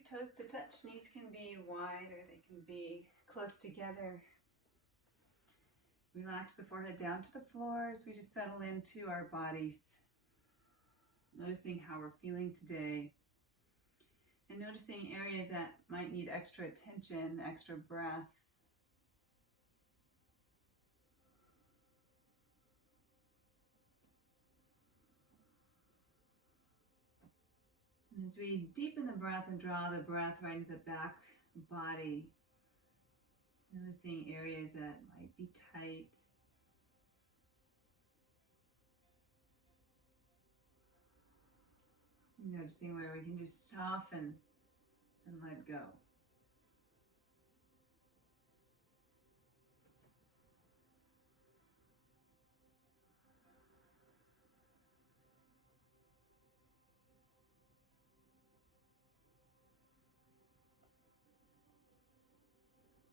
big toes to touch. Knees can be wide or they can be close together. Relax the forehead down to the floor as we just settle into our bodies. Noticing how we're feeling today. And noticing areas that might need extra attention, extra breath. And as we deepen the breath and draw the breath right into the back body, noticing areas that might be tight. Noticing where we can just soften and let go.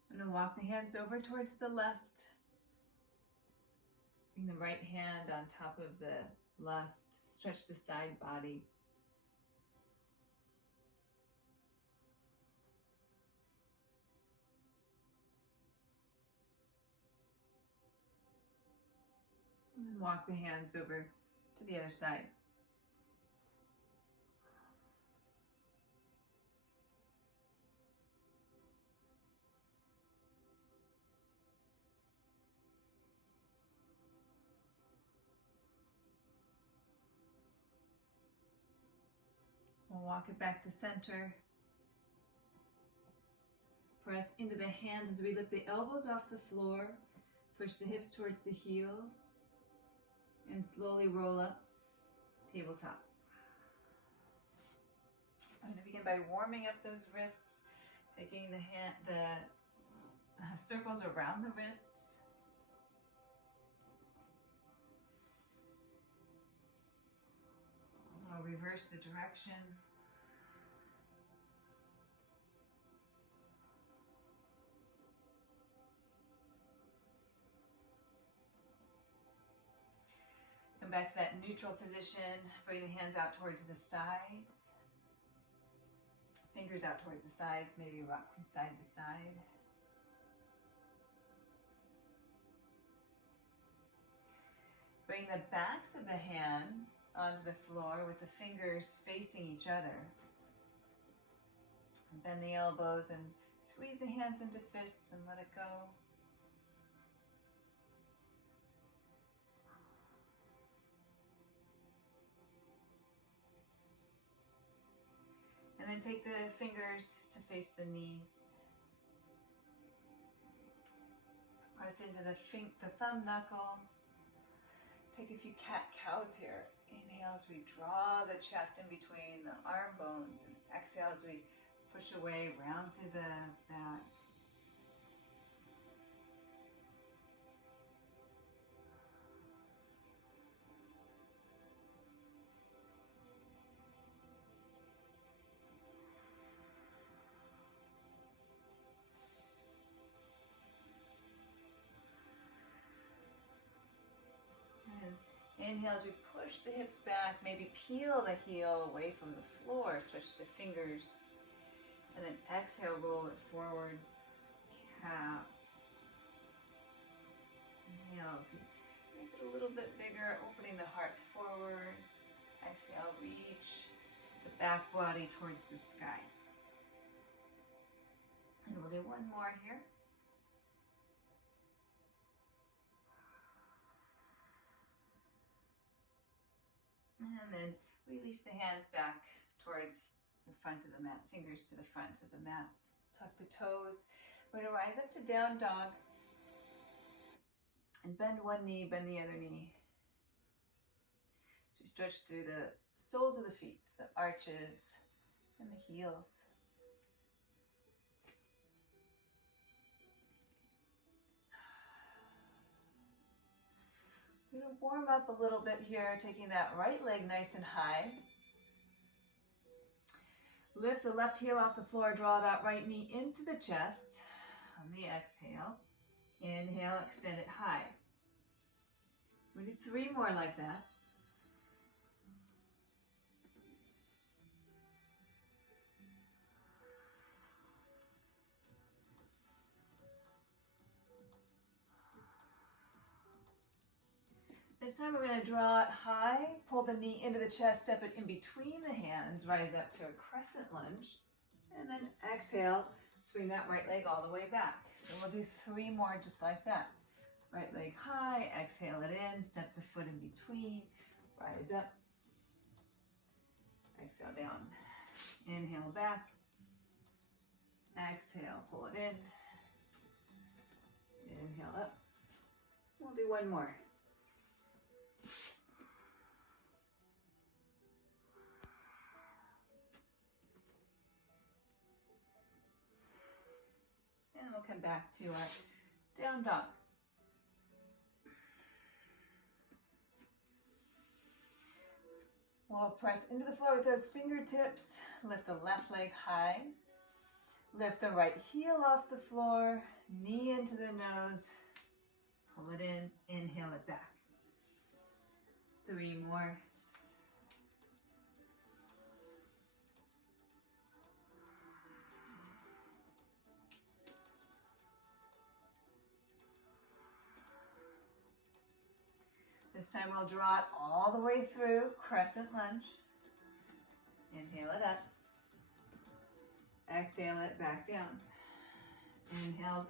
I'm going to walk the hands over towards the left. Bring the right hand on top of the left. Stretch the side body. And then walk the hands over to the other side. We'll walk it back to center. Press into the hands as we lift the elbows off the floor. Push the hips towards the heels. And slowly roll up, tabletop. I'm going to begin by warming up those wrists, taking the circles around the wrists. I'll reverse the direction. Come back to that neutral position. Bring the hands out towards the sides. Fingers out towards the sides. Maybe rock from side to side. Bring the backs of the hands onto the floor with the fingers facing each other. And bend the elbows and squeeze the hands into fists and let it go. And then take the fingers to face the knees. Press into the thumb knuckle. Take a few cat-cows here. Inhale as we draw the chest in between the arm bones. And exhale as we push away, round through the back. Inhale as we push the hips back, maybe peel the heel away from the floor, stretch the fingers, and then exhale, roll it forward, cat. Inhale as we make it a little bit bigger, opening the heart forward. Exhale, reach the back body towards the sky. And we'll do one more here. And then release the hands back towards the front of the mat, fingers to the front of the mat. Tuck the toes. We're going to rise up to down dog. And bend one knee, bend the other knee. So we stretch through the soles of the feet, the arches, and the heels. We're going to warm up a little bit here, taking that right leg nice and high. Lift the left heel off the floor, draw that right knee into the chest on the exhale. Inhale, extend it high. We do 3 more like that. This time we're going to draw it high, pull the knee into the chest, step it in between the hands, rise up to a crescent lunge, and then exhale, swing that right leg all the way back. So we'll do 3 more just like that. Right leg high, exhale it in, step the foot in between, rise up, exhale down, inhale back, exhale, pull it in, inhale up. We'll do 1 more. And we'll come back to our down dog. We'll press into the floor with those fingertips, lift the left leg high, lift the right heel off the floor, knee into the nose, pull it in, inhale it back. 3 more. This time we'll draw it all the way through, crescent lunge. Inhale it up. Exhale it back down. Inhale,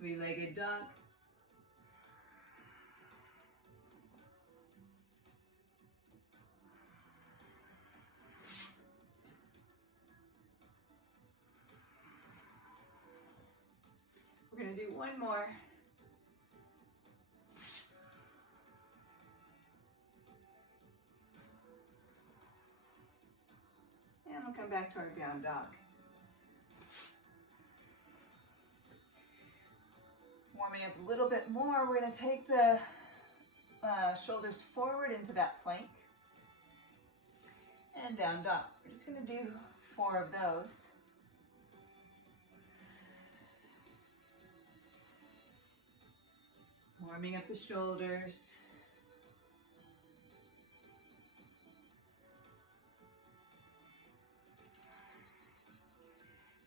3-legged dog. We're going to do 1 more. And we'll come back to our down dog. Warming up a little bit more, we're going to take the shoulders forward into that plank. And down dog. We're just going to do 4 of those. Warming up the shoulders.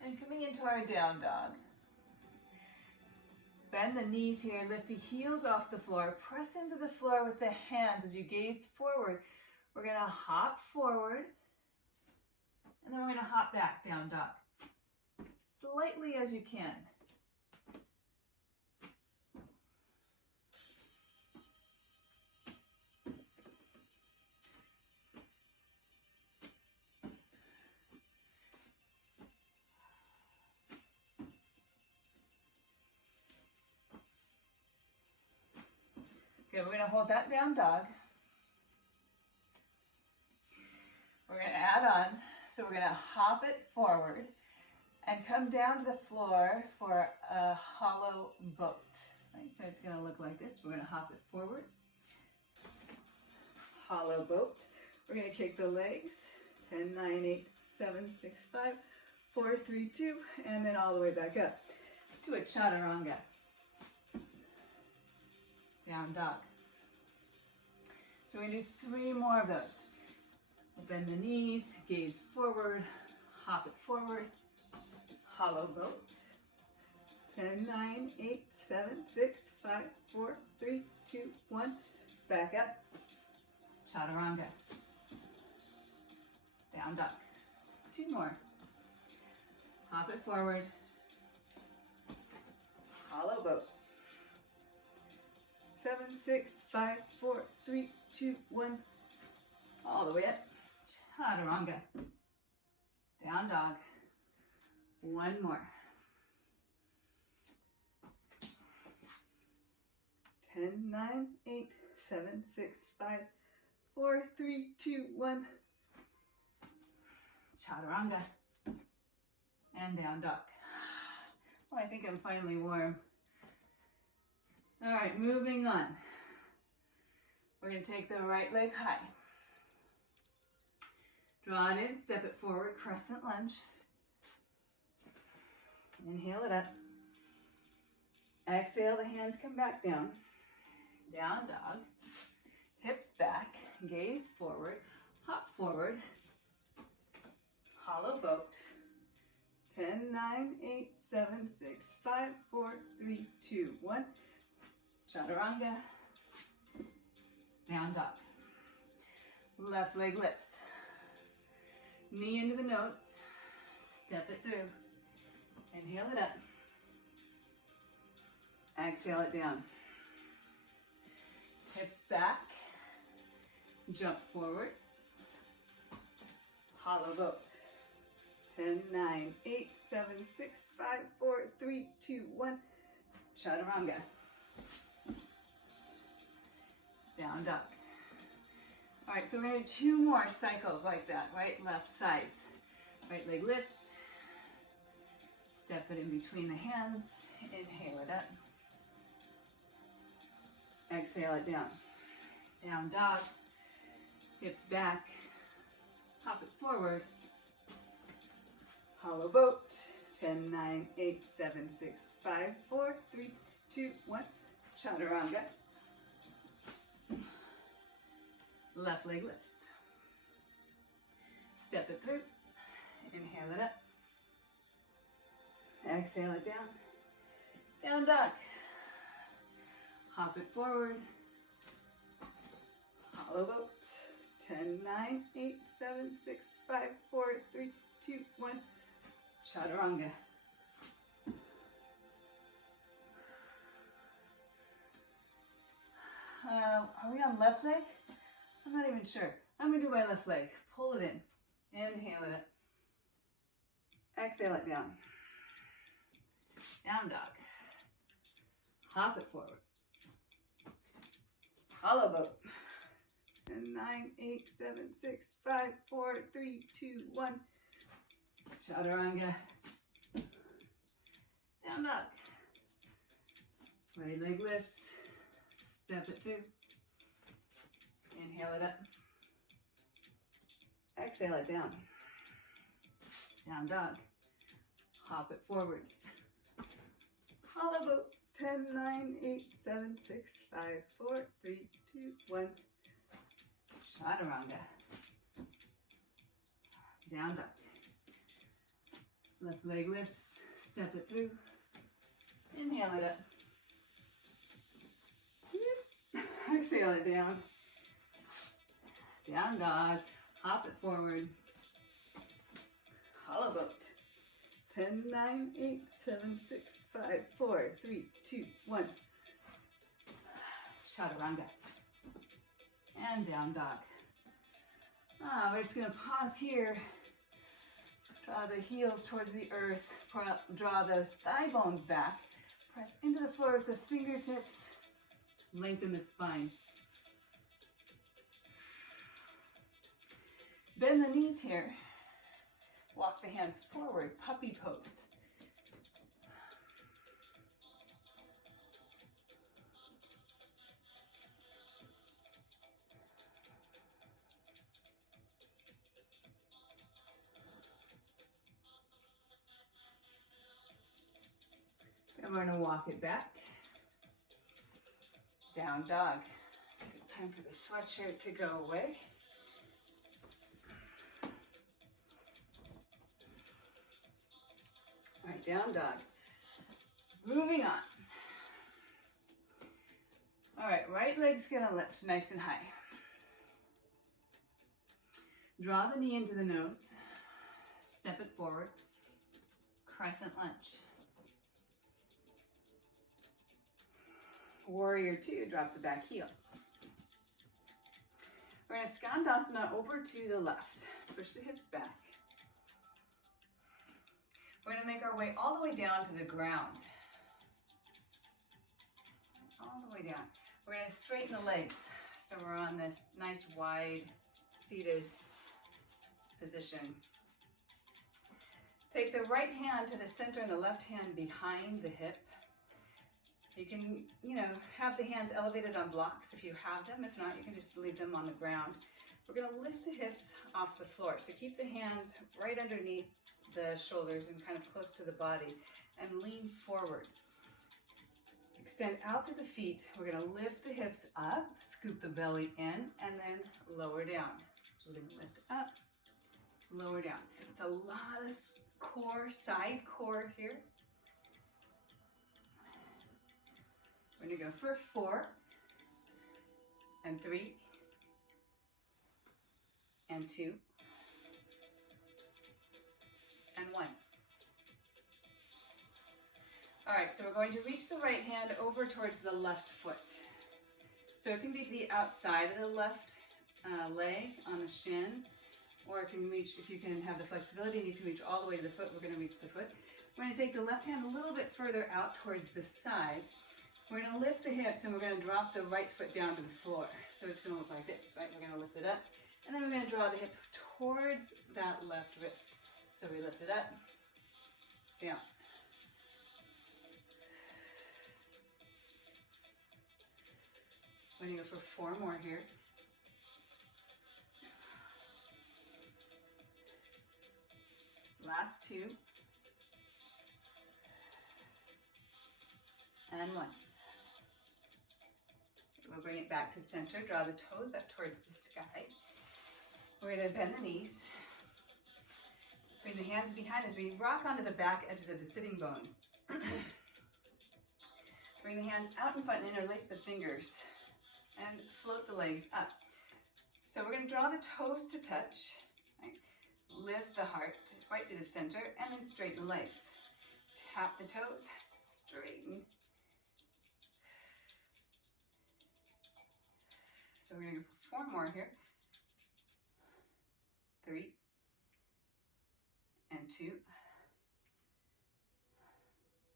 And coming into our down dog. Bend the knees here, lift the heels off the floor, press into the floor with the hands as you gaze forward. We're going to hop forward, and then we're going to hop back, down dog. As lightly as you can. Okay, we're going to hold that down dog. We're going to add on, so we're going to hop it forward and come down to the floor for a hollow boat. Right, so it's going to look like this. We're going to hop it forward, hollow boat. We're going to kick the legs, 10, 9, 8, 7, 6, 5, 4, 3, 2, and then all the way back up to a chaturanga. Down dog. So we're going to do 3 more of those. We'll bend the knees, gaze forward, hop it forward, hollow boat. 10, 9, 8, 7, 6, 5, 4, 3, 2, 1. Back up. Chaturanga. Down dog. 2 more. Hop it forward. Hollow boat. 7, 6, 5, 4, 3, 2, 1. All the way up. Chaturanga. Down dog. 1 more. 10, 9, 8, 7, 6, 5, 4, 3, 2, 1. Chaturanga. And down dog. Oh, I think I'm finally warm. All right, moving on. We're going to take the right leg high. Draw it in, step it forward, crescent lunge. Inhale it up. Exhale, the hands come back down. Down dog. Hips back, gaze forward, hop forward. Hollow boat. 10, 9, 8, 7, 6, 5, 4, 3, 2, 1. Chaturanga. Down dog. Left leg lifts. Knee into the nose. Step it through. Inhale it up. Exhale it down. Hips back. Jump forward. Hollow boat. 10, 9, 8, 7, 6, 5, 4, 3, 2, 1. Chaturanga. Down dog. All right, so we're going to do 2 more cycles like that, right? Left sides. Right leg lifts. Step it in between the hands. Inhale it up. Exhale it down. Down dog. Hips back. Hop it forward. Hollow boat. 10, 9, 8, 7, 6, 5, 4, 3, 2, 1. Chaturanga. Left leg lifts. Step it through. Inhale it up. Exhale it down. Down dog. Hop it forward. Hollow boat. 10, 9, 8, 7, 6, 5, 4, 3, 2, 1. Chaturanga. Are we on left leg? I'm not even sure. I'm going to do my left leg. Pull it in. Inhale it up. Exhale it down. Down dog. Hop it forward. Hollow boat. 10, 9, 8, 7, 6, 5, 4, 3, 2, 1. Chaturanga. Down dog. Right leg lifts. Step it through. Inhale it up. Exhale it down. Down dog. Hop it forward. Hollow boat. 10, 9, 8, 7, 6, 5, 4, 3, 2, 1. Chaturanga. Down dog. Left leg lifts. Step it through. Inhale it up. Exhale it down. Down dog. Hop it forward. Hollow boat. 10, 9, 8, 7, 6, 5, 4, 3, 2, 1. Chaturanga. And down dog. We're just going to pause here. Draw the heels towards the earth. Draw those thigh bones back. Press into the floor with the fingertips. Lengthen the spine. Bend the knees here. Walk the hands forward, puppy pose. And we're going to walk it back. Down dog. It's time for the sweatshirt to go away. All right, down dog. Moving on. All right, right leg's gonna lift nice and high. Draw the knee into the nose. Step it forward. Crescent lunge. Warrior 2, drop the back heel. We're going to Skandasana over to the left. Push the hips back. We're going to make our way all the way down to the ground. All the way down. We're going to straighten the legs. So we're on this nice wide seated position. Take the right hand to the center and the left hand behind the hip. You can, have the hands elevated on blocks if you have them. If not, you can just leave them on the ground. We're going to lift the hips off the floor. So keep the hands right underneath the shoulders and kind of close to the body and lean forward. Extend out through the feet. We're going to lift the hips up, scoop the belly in, and then lower down. So we're going to lift up, lower down. It's a lot of core, side core here. We're going to go for 4, and 3, and 2, and 1. All right, so we're going to reach the right hand over towards the left foot. So it can be the outside of the left leg on the shin, or it can reach, if you can have the flexibility and you can reach all the way to the foot, we're going to reach the foot. We're going to take the left hand a little bit further out towards the side. We're going to lift the hips and we're going to drop the right foot down to the floor. So it's going to look like this, right? We're going to lift it up and then we're going to draw the hip towards that left wrist. So we lift it up, down. We're going to go for 4 more here. Last 2. And 1. We'll bring it back to center. Draw the toes up towards the sky. We're going to bend the knees. Bring the hands behind as we rock onto the back edges of the sitting bones. Bring the hands out in front and interlace the fingers. And float the legs up. So we're going to draw the toes to touch. Right? Lift the heart right to the center and then straighten the legs. Tap the toes, straighten. So we're going to go for 4 more here. 3, and 2,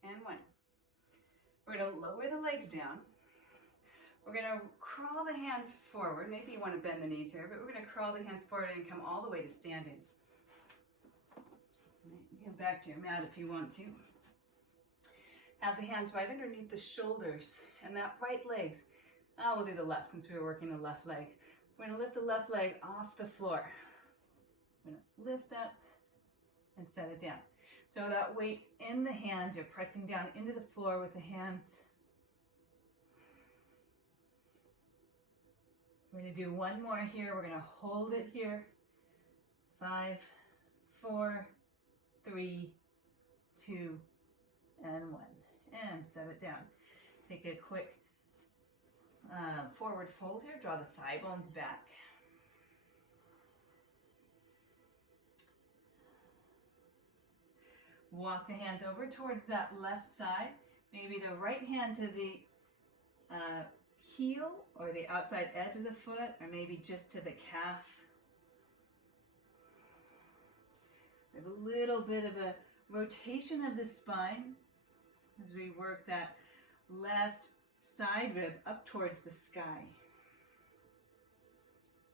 and 1. We're going to lower the legs down. We're going to crawl the hands forward. Maybe you want to bend the knees here, but we're going to crawl the hands forward and come all the way to standing. Get back to your mat if you want to. Have the hands right underneath the shoulders and that right leg. We'll do the left since we were working the left leg. We're going to lift the left leg off the floor. We're going to lift up and set it down. So that weight's in the hands. You're pressing down into the floor with the hands. We're going to do 1 more here. We're going to hold it here. 5, 4, 3, 2, and 1. And set it down. Take a quick forward fold here. Draw the thigh bones back. Walk the hands over towards that left side. Maybe the right hand to the heel or the outside edge of the foot, or maybe just to the calf. We have a little bit of a rotation of the spine as we work that left side rib up towards the sky.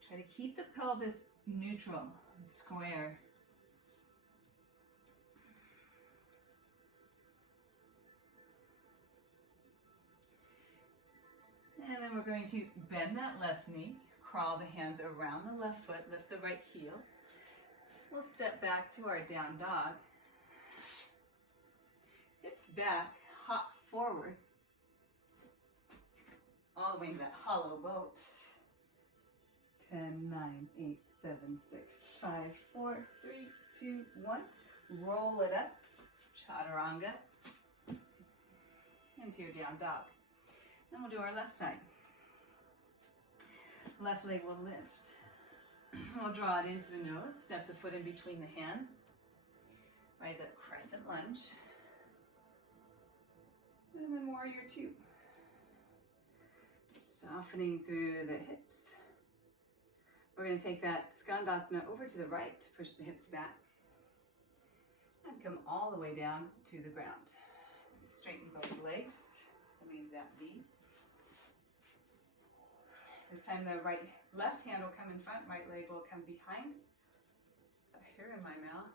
Try to keep the pelvis neutral and square. And then we're going to bend that left knee, crawl the hands around the left foot, lift the right heel. We'll step back to our down dog. Hips back, hop forward, all the way to that hollow boat. 10, 9, 8, 7, 6, 5, 4, 3, 2, 1. Roll it up, chaturanga, into your down dog. Then we'll do our left side. Left leg will lift. We'll draw it into the nose, step the foot in between the hands. Rise up, crescent lunge. And then warrior 2. Softening through the hips. We're going to take that skandasana over to the right, push the hips back, and come all the way down to the ground. Straighten both legs, coming to that V. This time the left hand will come in front, right leg will come behind. Got hair in my mouth.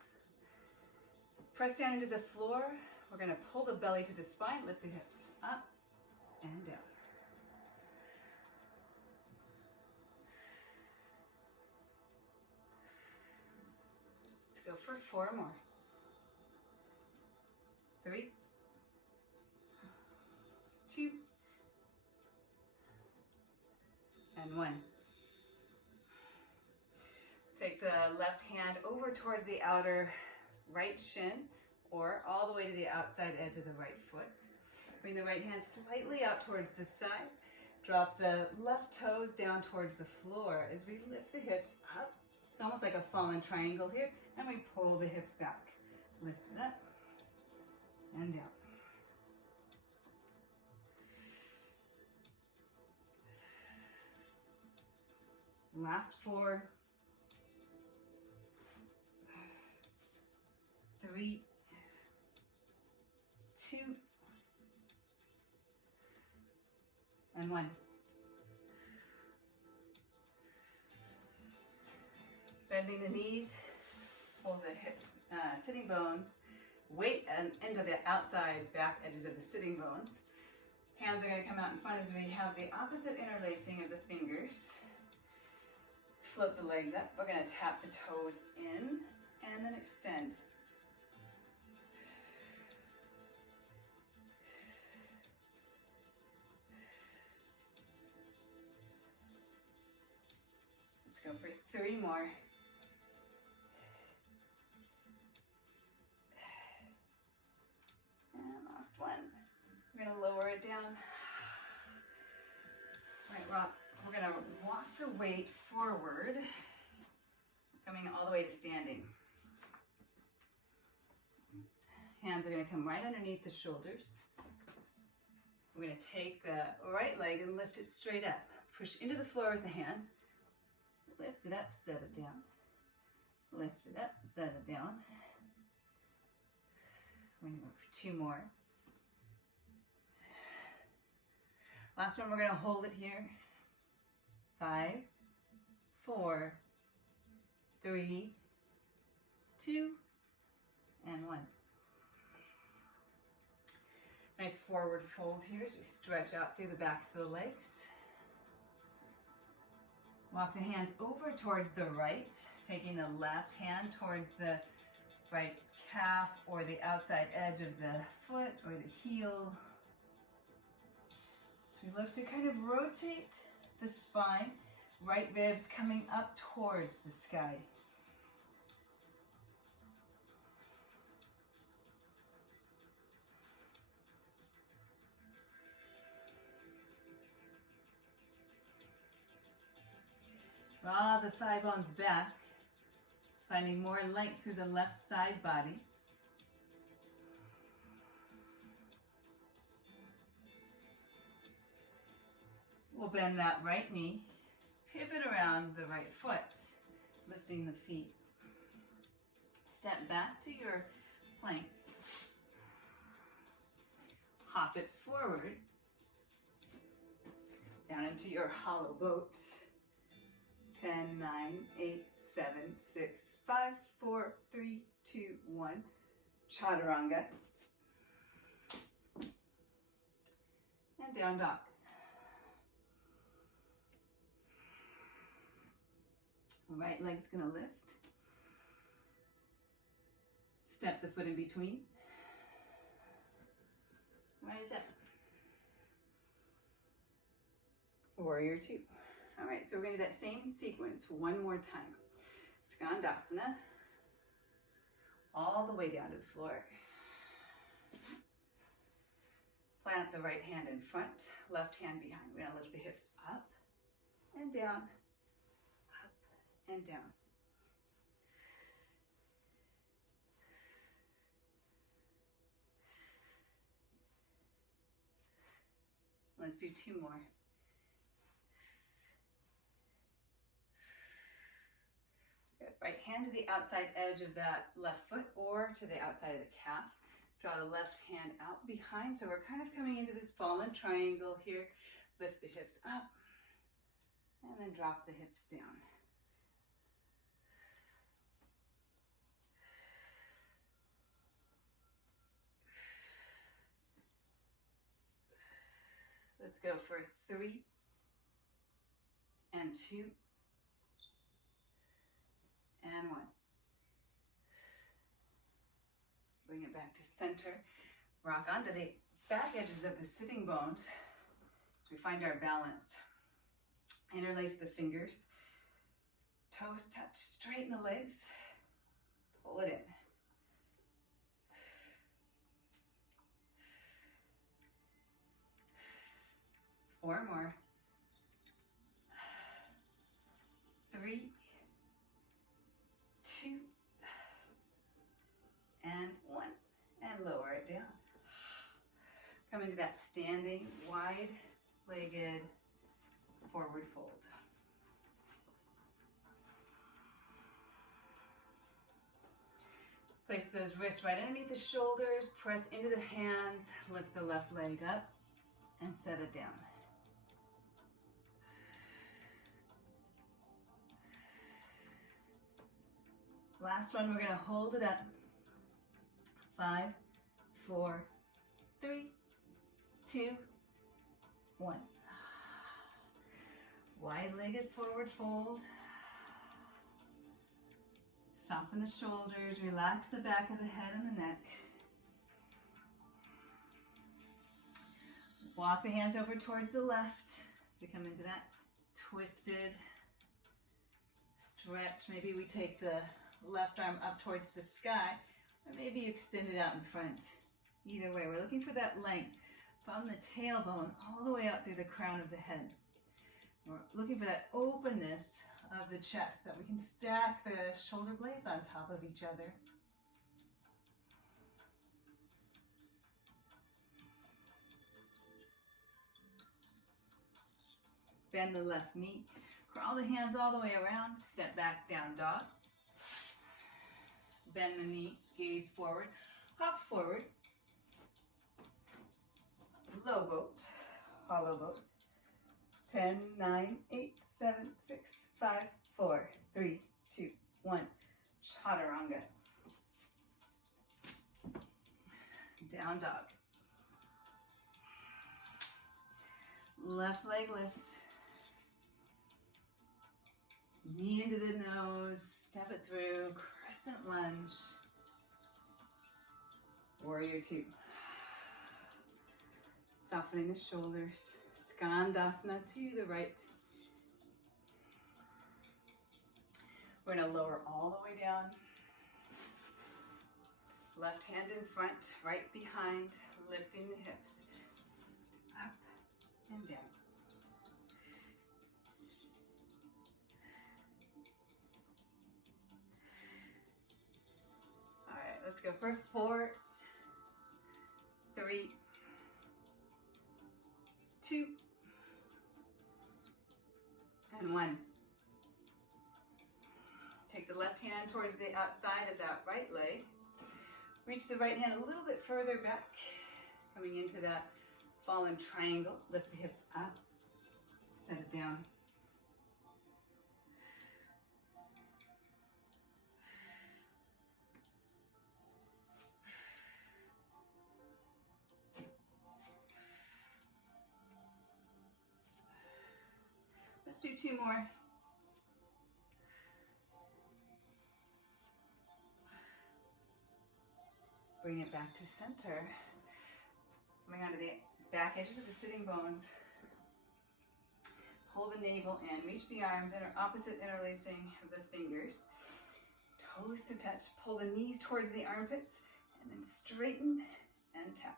Press down into the floor. We're going to pull the belly to the spine, lift the hips up and down. Let's go for 4 more. 3, 2, and 1. Take the left hand over towards the outer right shin or all the way to the outside edge of the right foot. Bring the right hand slightly out towards the side Drop the left toes down towards the floor as we lift the hips up. It's almost like a fallen triangle here, and we pull the hips back. Lift it up and down. Last 4, 3, 2, and 1. Bending the knees, pull the hips, sitting bones, weight into the outside back edges of the sitting bones. Hands are going to come out in front as we have the opposite interlacing of the fingers. Flip the legs up. We're going to tap the toes in and then extend. Let's go for 3 more. And last one. We're going to lower it down. Right, we're going to walk the weight forward, coming all the way to standing. Hands are going to come right underneath the shoulders. We're going to take the right leg and lift it straight up. Push into the floor with the hands. Lift it up, set it down. Lift it up, set it down. We're going to go for 2 more. Last one, we're going to hold it here. 5, 4, 3, 2, and 1. Nice forward fold here as we stretch out through the backs of the legs. Walk the hands over towards the right, taking the left hand towards the right calf or the outside edge of the foot or the heel. So we look to kind of rotate the spine, right ribs coming up towards the sky. Draw the thigh bones back, finding more length through the left side body. We'll bend that right knee, pivot around the right foot, lifting the feet. Step back to your plank. Hop it forward, down into your hollow boat. 10, 9, 8, 7, 6, 5, 4, 3, 2, 1. Chaturanga. And down dog. Right leg's going to lift. Step the foot in between. Rise up. Warrior 2. All right, so we're going to do that same sequence 1 more time. Skandasana. All the way down to the floor. Plant the right hand in front, left hand behind. We're going to lift the hips up and down, up and down. Let's do 2 more. Good. Right hand to the outside edge of that left foot or to the outside of the calf. Draw the left hand out behind, so we're kind of coming into this fallen triangle here. Lift the hips up, and then drop the hips down. Let's go for 3, and 2, and 1. Bring it back to center. Rock onto the back edges of the sitting bones as we find our balance. Interlace the fingers. Toes touch, straighten the legs. Pull it in. Four more. Come into that standing, wide-legged forward fold. Place those wrists right underneath the shoulders, press into the hands, lift the left leg up, and set it down. Last one, we're going to hold it up. 5, 4, 3, 2, 1. Wide-legged forward fold. Soften the shoulders, relax the back of the head and the neck. Walk the hands over towards the left as we come into that twisted stretch. Maybe we take the left arm up towards the sky, or maybe you extend it out in front. Either way, we're looking for that length from the tailbone all the way out through the crown of the head. We're looking for that openness of the chest, that we can stack the shoulder blades on top of each other. Bend the left knee, crawl the hands all the way around, step back, down dog. Bend the knees, gaze forward, hop forward. Low boat, hollow boat. 10, 9, 8, 7, 6, 5, 4, 3, 2, 1. Chaturanga. Down dog. Left leg lifts. Knee into the nose, step it through, crescent lunge. Warrior 2. Softening the shoulders. Skandasana to the right. We're going to lower all the way down. Left hand in front, right behind, lifting the hips. Up and down. All right, let's go for 4, 3, 2, and 1. Take the left hand towards the outside of that right leg. Reach the right hand a little bit further back, coming into that fallen triangle. Lift the hips up, set it down. Let's do 2 more. Bring it back to center. Coming onto the back edges of the sitting bones. Pull the navel in. Reach the arms, opposite interlacing of the fingers. Toes to touch. Pull the knees towards the armpits, and then straighten and tap.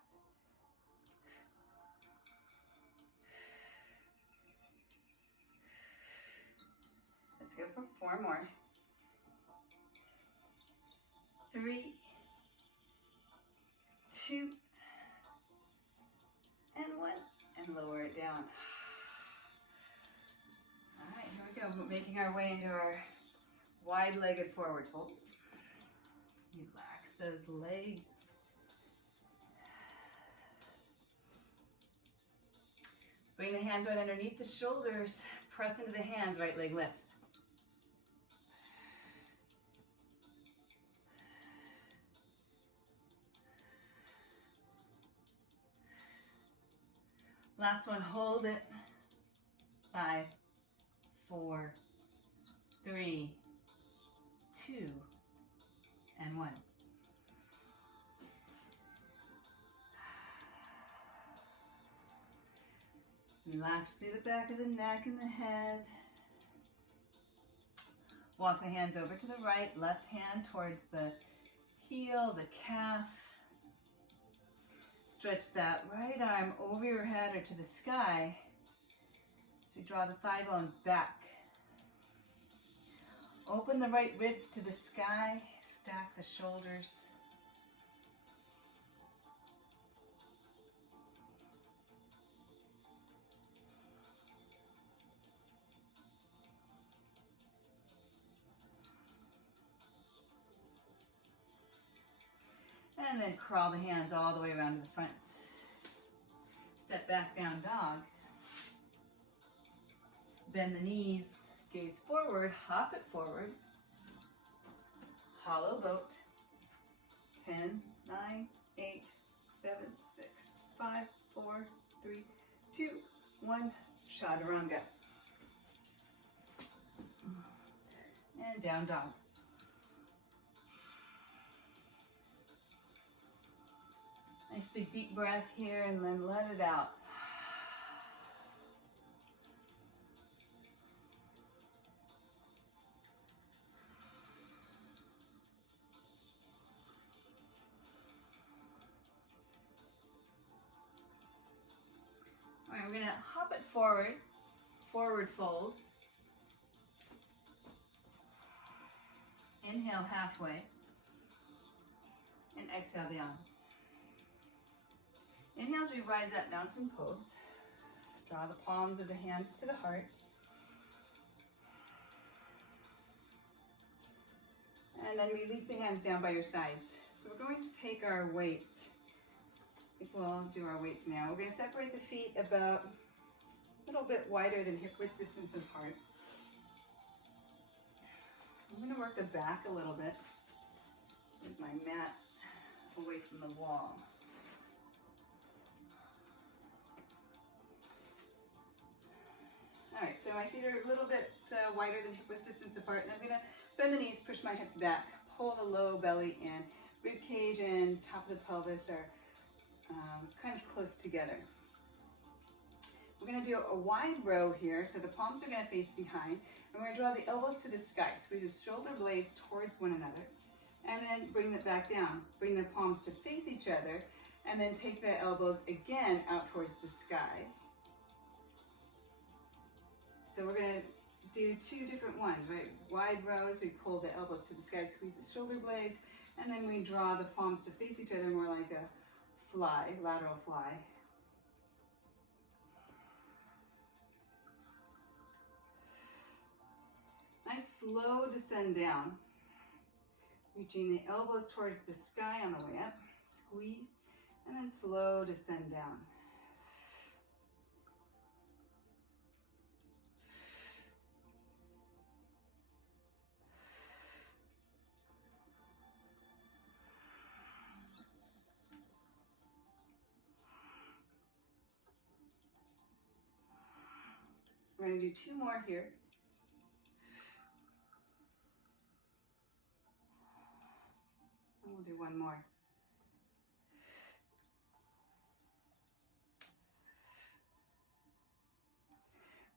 Let's go for 4 more. 3, 2, and 1, and lower it down. All right, here we go. We're making our way into our wide-legged forward fold. Relax those legs. Bring the hands right underneath the shoulders. Press into the hands, right leg lifts. Last one, hold it. 5, 4, 3, 2, and 1. Relax through the back of the neck and the head. Walk the hands over to the right, left hand towards the heel, the calf. Stretch that right arm over your head or to the sky as we draw the thigh bones back. Open the right ribs to the sky, stack the shoulders. And then crawl the hands all the way around to the front. Step back, down dog. Bend the knees, gaze forward, hop it forward. Hollow boat. 10, 9, 8, 7, 6, 5, 4, 3, 2, 1. Chaturanga. And down dog. Nice big deep breath here and then let it out. All right, we're going to hop it forward, forward fold. Inhale halfway and exhale down. Inhale as we rise that mountain pose. Draw the palms of the hands to the heart. And then release the hands down by your sides. So we're going to take our weights. I think we'll do our weights now. We're going to separate the feet about a little bit wider than hip width distance apart. I'm going to work the back a little bit with my mat away from the wall. All right, so my feet are a little bit wider than hip width distance apart, and I'm going to bend the knees, push my hips back, pull the low belly in. Rib cage and top of the pelvis are kind of close together. We're going to do a wide row here, so the palms are going to face behind, and we're going to draw the elbows to the sky. Squeeze the shoulder blades towards one another, and then bring it back down. Bring the palms to face each other, and then take the elbows again out towards the sky. So we're going to do two different ones, right? Wide rows, we pull the elbows to the sky, squeeze the shoulder blades, and then we draw the palms to face each other more like a fly, lateral fly. Nice slow descend down, reaching the elbows towards the sky on the way up, squeeze, and then slow descend down. We're going to do two more here. And we'll do one more.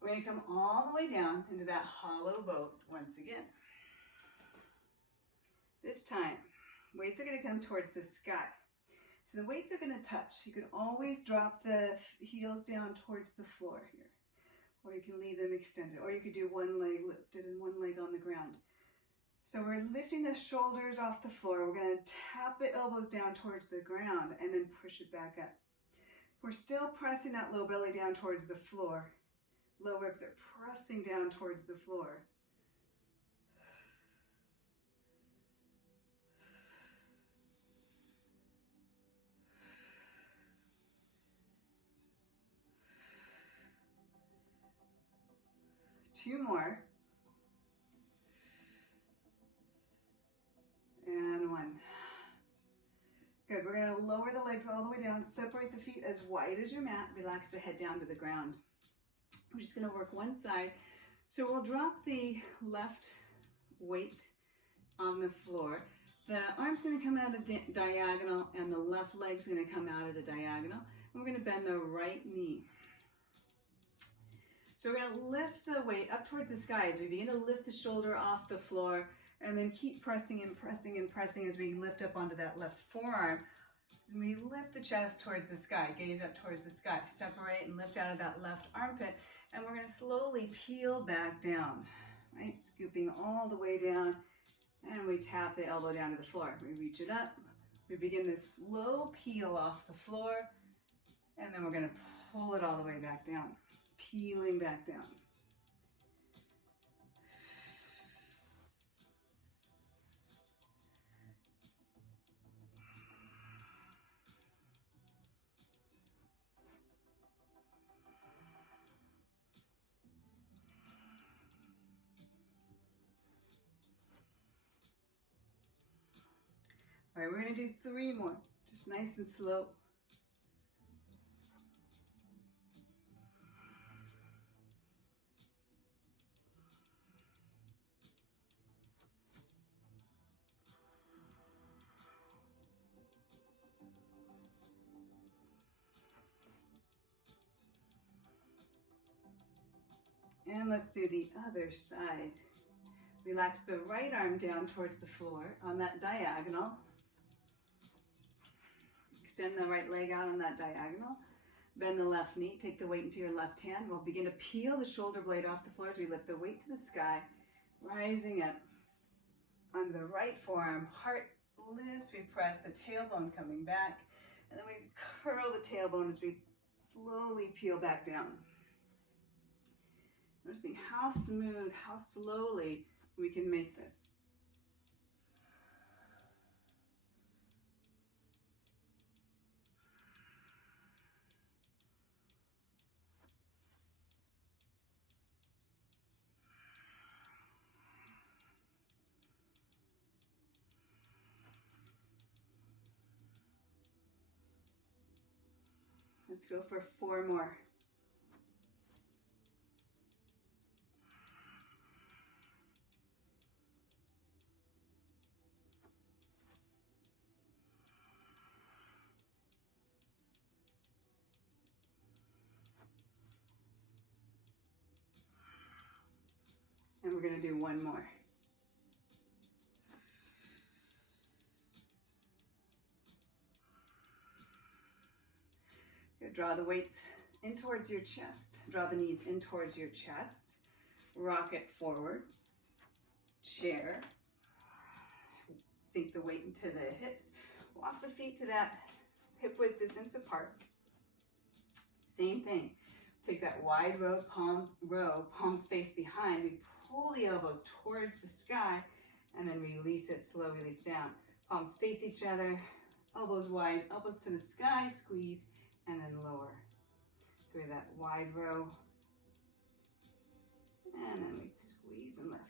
We're going to come all the way down into that hollow boat once again. This time, weights are going to come towards the sky. So the weights are going to touch. You can always drop the heels down towards the floor here. Or you can leave them extended. Or you could do one leg lifted and one leg on the ground. So we're lifting the shoulders off the floor. We're going to tap the elbows down towards the ground and then push it back up. We're still pressing that low belly down towards the floor. Low ribs are pressing down towards the floor. Two more. And one. Good, we're going to lower the legs all the way down, separate the feet as wide as your mat, relax the head down to the ground. We're just going to work one side. So we'll drop the left weight on the floor. The arm's going to come out a diagonal and the left leg's going to come out at a diagonal. And we're going to bend the right knee. So we're going to lift the weight up towards the sky as we begin to lift the shoulder off the floor, and then keep pressing and pressing and pressing as we lift up onto that left forearm. We lift the chest towards the sky, gaze up towards the sky, separate and lift out of that left armpit, and we're going to slowly peel back down, right? Scooping all the way down, and we tap the elbow down to the floor. We reach it up, we begin this slow peel off the floor, and then we're going to pull it all the way back down, peeling back down. All right, we're going to do 3 more, just nice and slow. And let's do the other side. Relax the right arm down towards the floor on that diagonal. Extend the right leg out on that diagonal. Bend the left knee, take the weight into your left hand. We'll begin to peel the shoulder blade off the floor as we lift the weight to the sky, rising up. On the right forearm, heart lifts, we press the tailbone coming back, and then we curl the tailbone as we slowly peel back down. Noticing how smooth, how slowly we can make this. Let's go for 4 more. And we're going to do 1 more. Draw the weights in towards your chest. Draw the knees in towards your chest. Rock it forward. Chair. Sink the weight into the hips. Walk the feet to that hip width distance apart. Same thing. Take that wide row, palms face behind. We pull the elbows towards the sky and then release it, slow release down. Palms face each other, elbows wide, elbows to the sky, squeeze, and then lower. So we have that wide row, and then we squeeze and lift.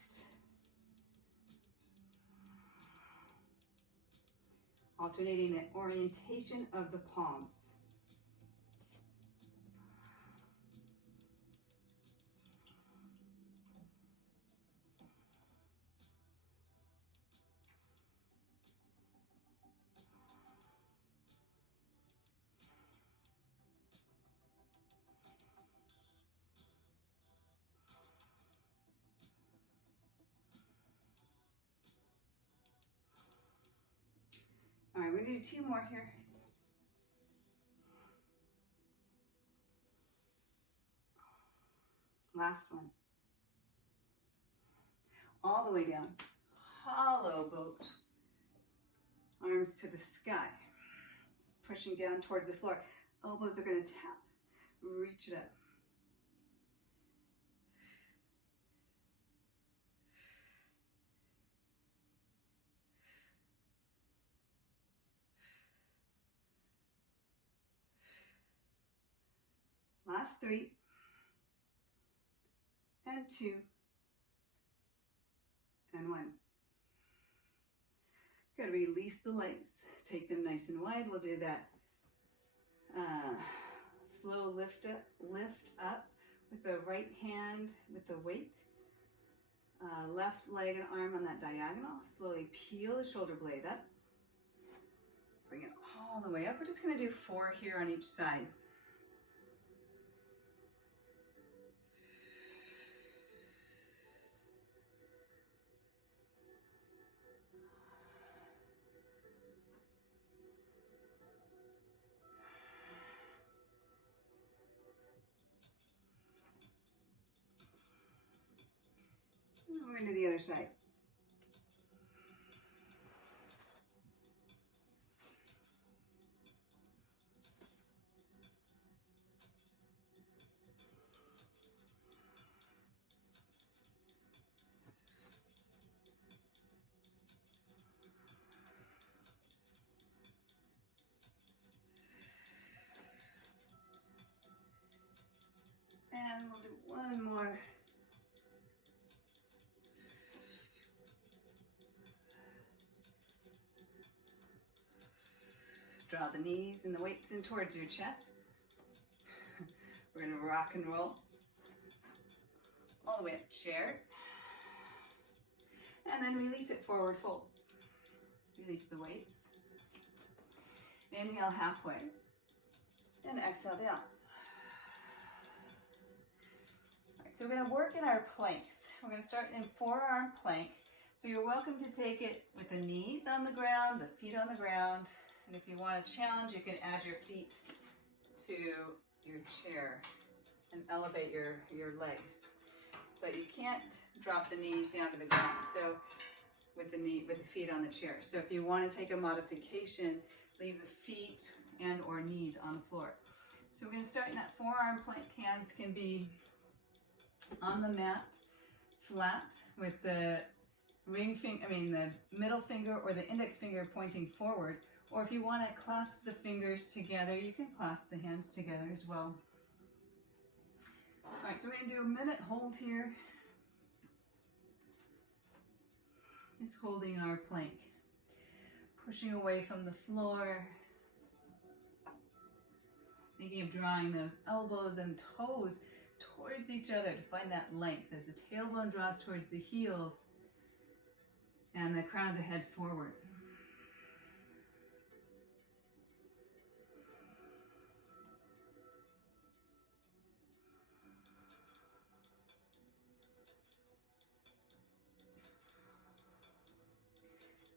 Alternating the orientation of the palms. All right, we're going to do 2 more here. Last one. All the way down. Hollow boat. Arms to the sky. Just pushing down towards the floor. Elbows are going to tap. Reach it up. Last 3, and 2, and 1. Got to release the legs. Take them nice and wide. We'll do that slow lift up with the right hand with the weight. Left leg and arm on that diagonal. Slowly peel the shoulder blade up. Bring it all the way up. We're just going to do 4 here on each side. We're going to the other side. And we'll do 1 more. Draw the knees and the weights in towards your chest. We're going to rock and roll all the way up to chair. And then release it, forward fold. Release the weights. Inhale halfway. And exhale down. All right, so we're going to work in our planks. We're going to start in forearm plank. So you're welcome to take it with the knees on the ground, the feet on the ground. And if you want a challenge, you can add your feet to your chair and elevate your legs. But you can't drop the knees down to the ground. So with the feet on the chair. So if you want to take a modification, leave the feet and or knees on the floor. So we're going to start in that forearm plank. Hands can be on the mat, flat, with the the middle finger or the index finger pointing forward. Or if you want to clasp the fingers together, you can clasp the hands together as well. All right, so we're going to do a minute hold here. It's holding our plank. Pushing away from the floor. Thinking of drawing those elbows and toes towards each other to find that length as the tailbone draws towards the heels and the crown of the head forward.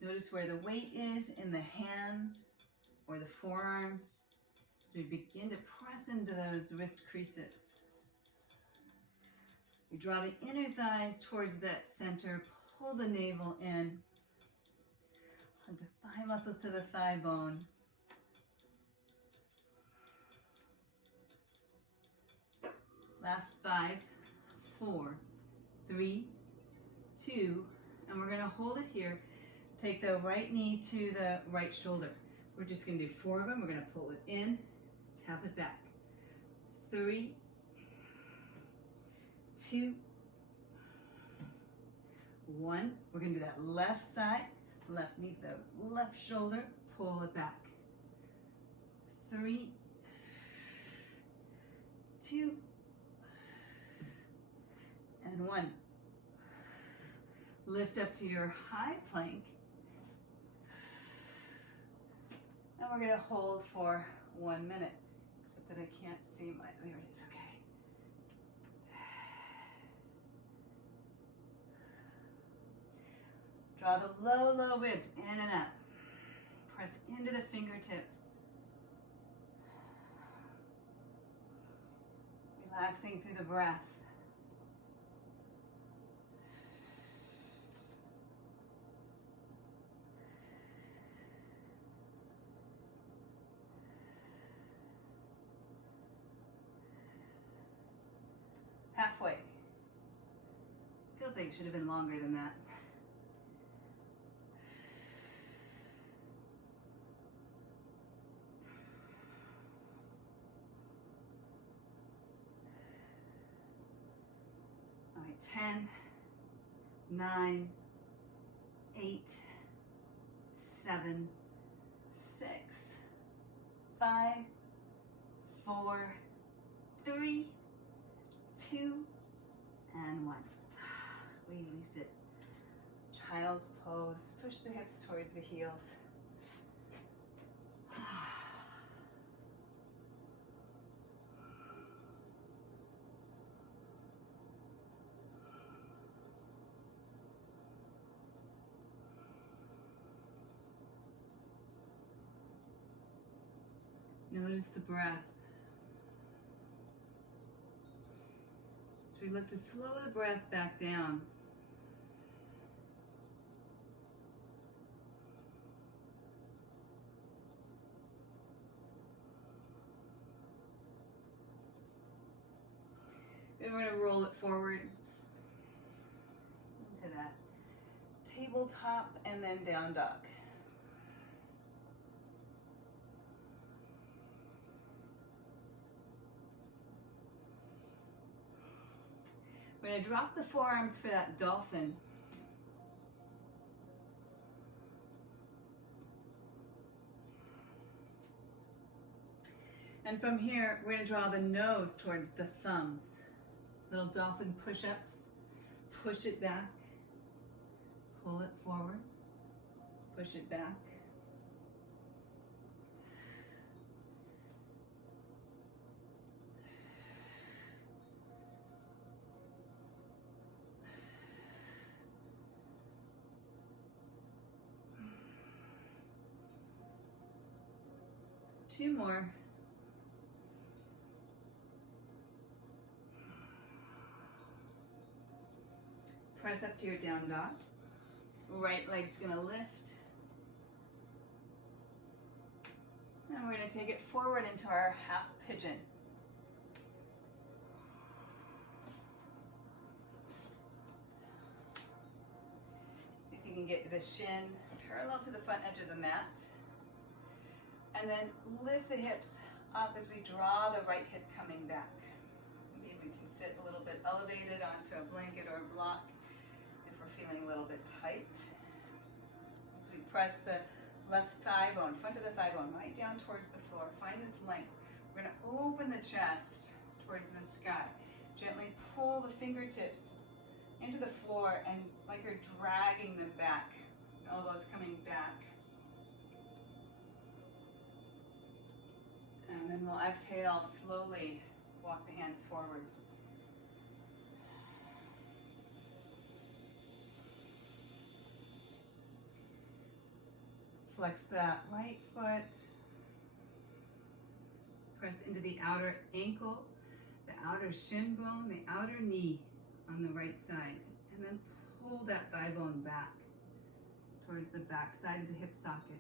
Notice where the weight is in the hands or the forearms. So we begin to press into those wrist creases. We draw the inner thighs towards that center, pull the navel in, hug the thigh muscles to the thigh bone. Last 5, 4, 3, 2, and we're going to hold it here. Take the right knee to the right shoulder. We're just going to do 4 of them. We're going to pull it in, tap it back. 3, 2, 1. We're going to do that left side, left knee to the left shoulder, pull it back. 3, 2, and 1. Lift up to your high plank. And we're going to hold for 1 minute, except that I can't see there it is, okay. Draw the low ribs in and up. Press into the fingertips. Relaxing through the breath. Halfway. Feels like it should have been longer than that. All right, 10, 9, 8, 7, 6, 5, 4, 3, 2, and 1. Release it. Child's pose. Push the hips towards the heels. Notice the breath. So we look to slow the breath back down. Then we're going to roll it forward into that tabletop and then down dog. We're going to drop the forearms for that dolphin. And from here, we're going to draw the nose towards the thumbs. Little dolphin push-ups. Push it back. Pull it forward. Push it back. Two more. Press up to your down dog. Right leg's gonna lift. And we're gonna take it forward into our half pigeon. See if you can get the shin parallel to the front edge of the mat. And then lift the hips up as we draw the right hip coming back. Maybe we can sit a little bit elevated onto a blanket or a block if we're feeling a little bit tight. So we press the left thigh bone, front of the thigh bone, right down towards the floor. Find this length. We're going to open the chest towards the sky. Gently pull the fingertips into the floor and like you're dragging them back. Elbows coming back. And then we'll exhale, slowly walk the hands forward. Flex that right foot. Press into the outer ankle, the outer shin bone, the outer knee on the right side. And then pull that thigh bone back towards the back side of the hip socket.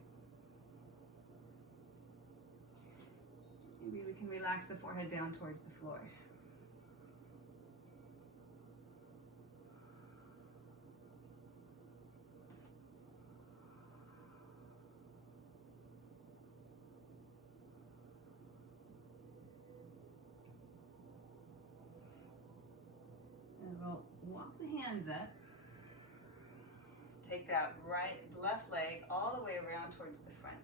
Maybe we can relax the forehead down towards the floor. And we'll walk the hands up. Take that left leg all the way around towards the front.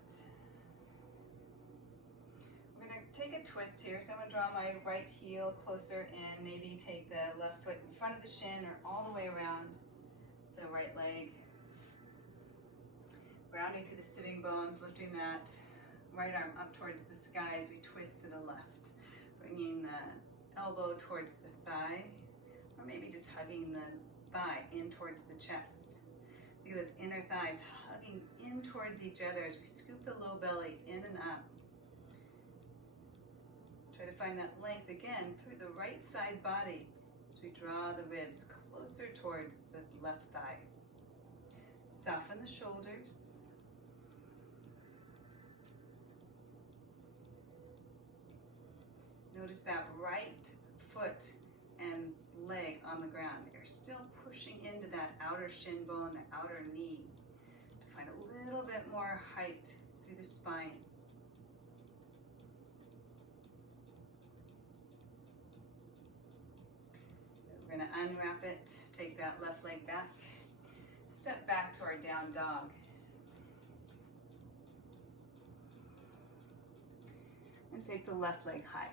Take a twist here, so I'm going to draw my right heel closer in, maybe take the left foot in front of the shin or all the way around the right leg. Grounding through the sitting bones, lifting that right arm up towards the sky as we twist to the left. Bringing the elbow towards the thigh, or maybe just hugging the thigh in towards the chest. Feel those inner thighs hugging in towards each other as we scoop the low belly in and up. Try to find that length again through the right side body as we draw the ribs closer towards the left thigh. Soften the shoulders. Notice that right foot and leg on the ground. You're still pushing into that outer shin bone, the outer knee, to find a little bit more height through the spine. We're going to unwrap it, take that left leg back, step back to our down dog. And take the left leg high.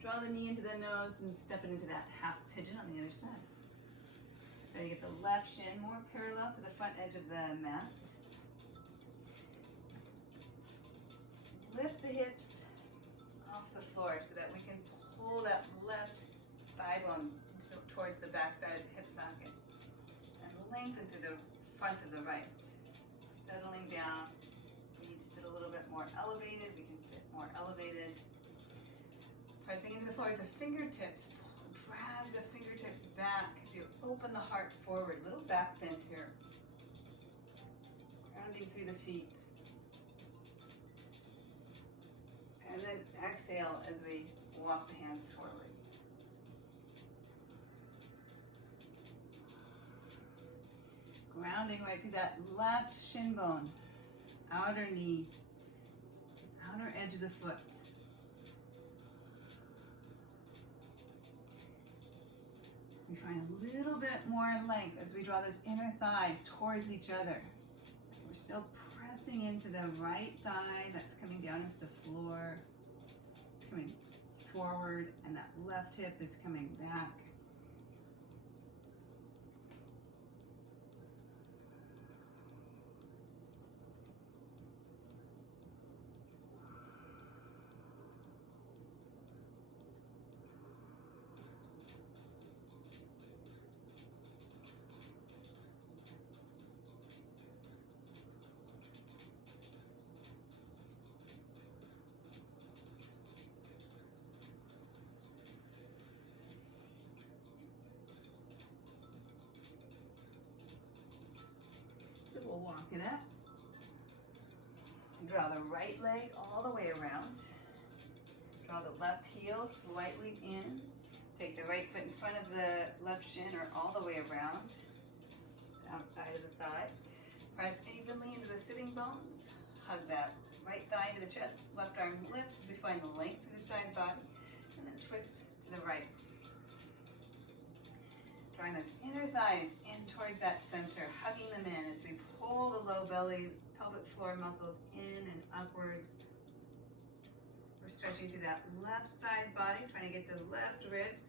Draw the knee into the nose and step it into that half pigeon on the other side. Try to get the left shin more parallel to the front edge of the mat. Lift the hips off the floor so that we can pull that left thigh bone towards the back side of the hip socket and lengthen through the front of the right. Settling down. We need to sit a little bit more elevated. We can sit more elevated. Pressing into the floor with the fingertips. Drag the fingertips back as you open the heart forward. Little back bend here. Grounding through the feet. And then exhale as we walk the hands forward. Grounding right through that left shin bone, outer knee, outer edge of the foot. We find a little bit more length as we draw those inner thighs towards each other. We're still pressing into the right thigh that's coming down into the floor. It's coming forward, and that left hip is coming back. We'll walk it up. Draw the right leg all the way around. Draw the left heel slightly in. Take the right foot in front of the left shin or all the way around, outside of the thigh. Press evenly into the sitting bones. Hug that right thigh to the chest. Left arm lifts as we find the length through the side body. And then twist to the right. Drawing those inner thighs in towards that center, hugging them in as we pull the low belly, pelvic floor muscles in and upwards. We're stretching through that left side body, trying to get the left ribs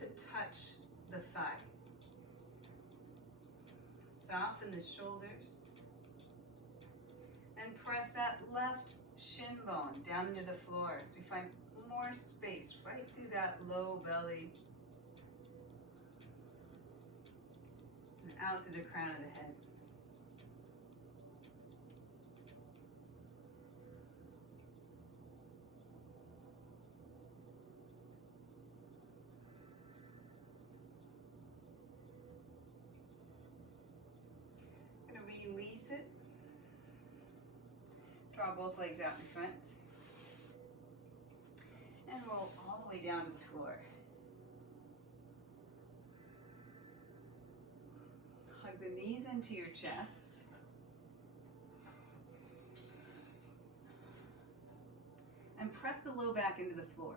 to touch the thigh. Soften the shoulders. And press that left shin bone down into the floor as we find more space right through that low belly. Out through the crown of the head. I'm going to release it. Draw both legs out in front. And roll all the way down to the floor. Hug the knees into your chest. And press the low back into the floor.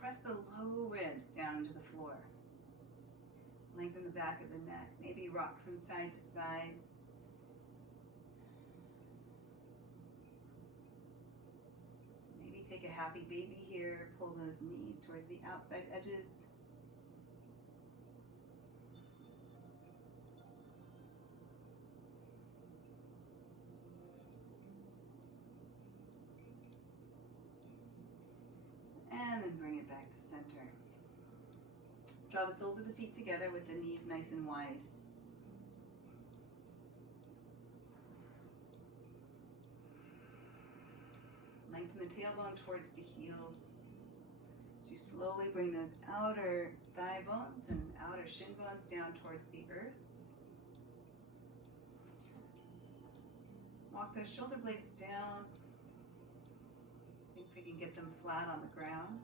Press the low ribs down into the floor. Lengthen the back of the neck. Maybe rock from side to side. Maybe take a happy baby here. Pull those knees towards the outside edges. And then bring it back to center. Draw the soles of the feet together with the knees nice and wide. Lengthen the tailbone towards the heels. As you slowly bring those outer thigh bones and outer shin bones down towards the earth. Walk those shoulder blades down. See if we can get them flat on the ground.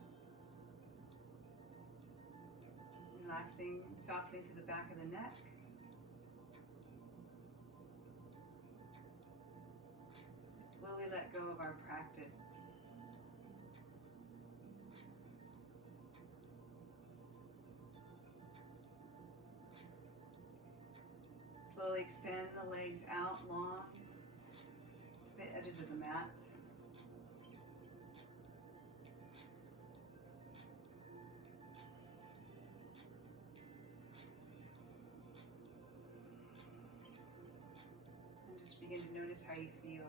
Relaxing, softening through the back of the neck. Slowly let go of our practice. Slowly extend the legs out long to the edges of the mat. And just begin to notice how you feel.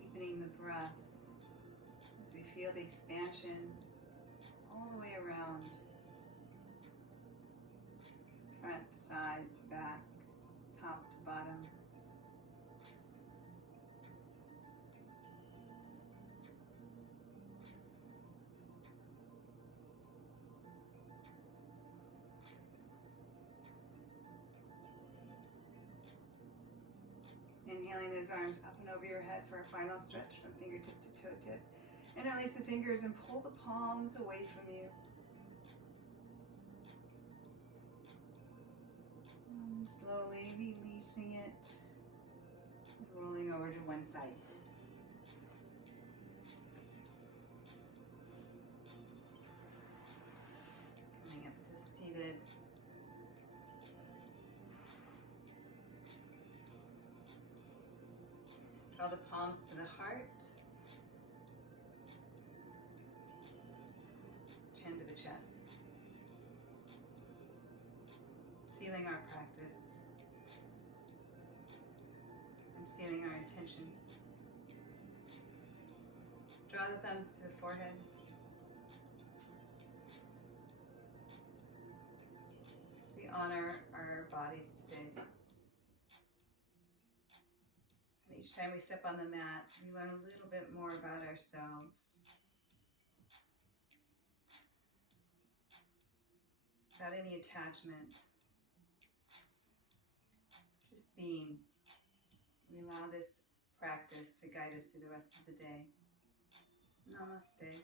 Deepening the breath as we feel the expansion all the way around. Front, sides, back, top to bottom. Inhaling those arms up and over your head for a final stretch from fingertip to toe tip. And release the fingers and pull the palms away from you. And slowly releasing it, rolling over to one side. Coming up to seated. Draw the palms to the heart. Chin to the chest. Sealing our practice. And sealing our intentions. Draw the thumbs to the forehead. As we honor our bodies today. And each time we step on the mat, we learn a little bit more about ourselves. Without any attachment. Just being. We allow this practice to guide us through the rest of the day. Namaste.